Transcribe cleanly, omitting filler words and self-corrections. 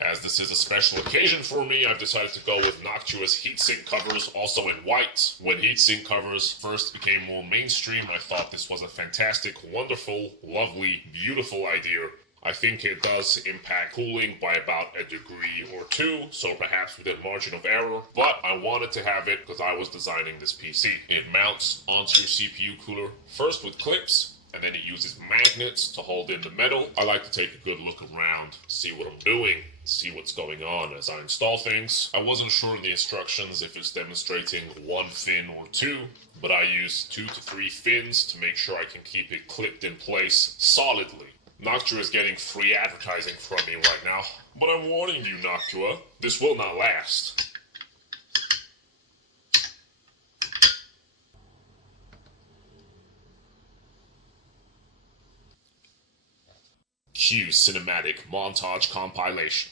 As this is a special occasion for me, I've decided to go with Noctua's heatsink covers, also in white. When heatsink covers first became more mainstream, I thought this was a fantastic, wonderful, lovely, beautiful idea. I think it does impact cooling by about a degree or two, so perhaps within margin of error, but I wanted to have it because I was designing this PC. It mounts onto your CPU cooler, first with clips, and then it uses magnets to hold in the metal. I like to take a good look around, see what I'm doing, see what's going on as I install things. I wasn't sure in the instructions if it's demonstrating one fin or two, but I use 2 to 3 fins to make sure I can keep it clipped in place solidly. Noctua is getting free advertising from me right now, but I'm warning you, Noctua, this will not last. Cue cinematic montage compilation.